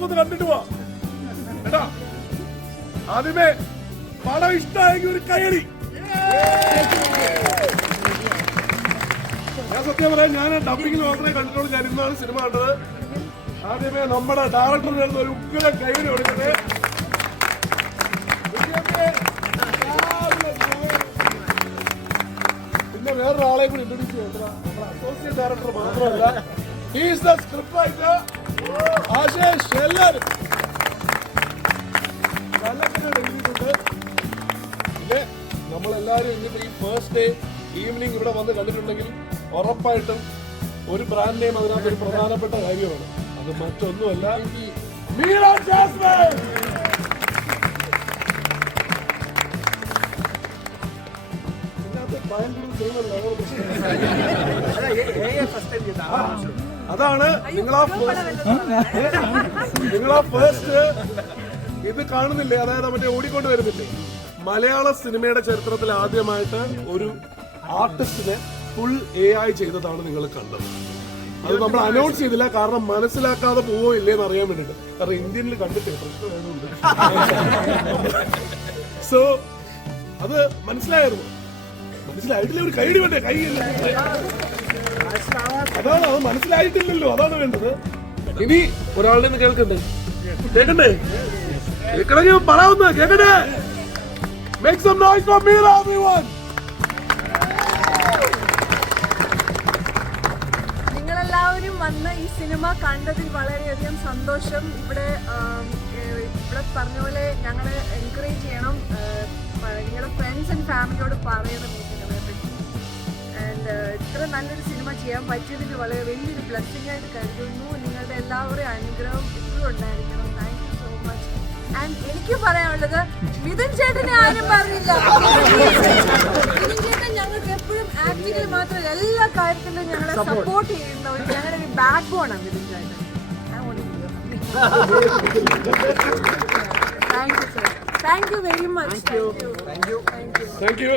എല്ലാവർക്കും ഒന്ന് കണ്ടിട്ട് പോവാ കേട്ടാ. ആദ്യമേ പടം ഇഷ്ടമായെങ്കിൽ ഒരു കയ്യടി. ഞാൻ സത്യം പറയാം, ഞാൻ ഡബിങ്ങിൽ മാത്രമേ കണ്ടിട്ടുള്ളൂ. ഞാൻ ഇന്നാണ് സിനിമ കണ്ടത്. ആദ്യമേ നമ്മുടെ ഡയറക്ടറിന് ഒരു ഉഗ്ര കയ്യടി കൊടുക്കട്ടെ. പിന്നെ വേറൊരാളെ കൂടി ഇൻട്രൊഡ്യൂസ് ചെയ്യണ്ട. നമ്മുടെ അസോസിയേറ്റ് ഡയറക്ടർ മാത്രമല്ല, he is the script writer Ashesh. എല്ലാവരും എഴുതിയിട്ടുണ്ട്. പിന്നെ നമ്മളെല്ലാവരും ഇന്നിപ്പോ ഈ ഫസ്റ്റ് ഡേ ഈവനിങ് ഇവിടെ വന്ന് കണ്ടിട്ടുണ്ടെങ്കിൽ ഉറപ്പായിട്ടും ഒരു ബ്രാൻഡ് നെയിം അതിനകത്ത് ഒരു പ്രധാനപ്പെട്ട കാര്യമാണ്. അത് മറ്റൊന്നുമല്ല, മീര ജാസ്മിൻ. അതാണ് നിങ്ങളാ ഫസ്റ്റ് ഇത് കാണുന്നില്ലേ, അതായത് മറ്റേ ഓടിക്കൊണ്ട് വരുന്നില്ലേ, മലയാള സിനിമയുടെ ചരിത്രത്തിൽ ആദ്യമായിട്ട് ഒരു ആർട്ടിസ്റ്റിനെ ഫുൾ AI ചെയ്തതാണ് നിങ്ങൾ കണ്ടത്. അത് നമ്മൾ അനൗൺസ് ചെയ്തില്ല, കാരണം മനസ്സിലാക്കാതെ പോവോ ഇല്ലേന്ന് അറിയാൻ വേണ്ടിട്ട്. കാരണം ഇന്ത്യനിൽ കണ്ടിട്ടേ പ്രശ്നമായതുകൊണ്ട്. സോ അത് മനസ്സിലായിരുന്നു. മനസ്സിലായിട്ടില്ല, ഒരു കൈയടി വേണ്ടേ? കൈയല്ല, അതാണ്. അത് മനസ്സിലായിട്ടില്ലല്ലോ, അതാണ് വേണ്ടത്. ഇനി ഒരാളുടെ നിന്ന് കേൾക്കണ്ടേ? കേൾക്കണമെങ്കിൽ പറയാവുന്ന കേൾക്കട്ടെ. Make some noise for Meera, everyone. നിങ്ങളെല്ലാവരും വന്ന് ഈ സിനിമ കണ്ടതിൽ വളരെയധികം സന്തോഷം. ഇവിടെ പറഞ്ഞ പോലെ ഞങ്ങളെ എൻകറേജ് ചെയ്യണം. നിങ്ങളുടെ ഫ്രണ്ട്സ് ആൻഡ് ഫാമിലിയോട് പറയണം ഈ സിനിമയെ പറ്റി. ആൻഡ് ഇത്ര നല്ലൊരു സിനിമ ചെയ്യാൻ പറ്റിയതിൽ വളരെ വലിയൊരു ബ്ലെസ്സിംഗ് ആയിട്ട് കരുതുന്നു. നിങ്ങളുടെ എല്ലാവരുടെയും അനുഗ്രഹം ഇപ്പോഴും ഉണ്ടായിരിക്കണം. Thank you so much. And എനിക്ക് പറയാനുള്ളത്, മിഥുൻ ചേട്ടനെ ആരും പറഞ്ഞില്ല. മിഥുൻ ചേട്ടൻ ഞങ്ങൾക്ക് എപ്പോഴും ആക്ടിങ്ങിൽ മാത്രമല്ല എല്ലാ കാര്യത്തിലും ഞങ്ങളെ സപ്പോർട്ട് ചെയ്യുന്ന ഞങ്ങളുടെ ഒരു ബാക്ക് ബോണാണ് മിഥുൻ ചേട്ടൻ. Thank you sir. Thank you very much. Thank you.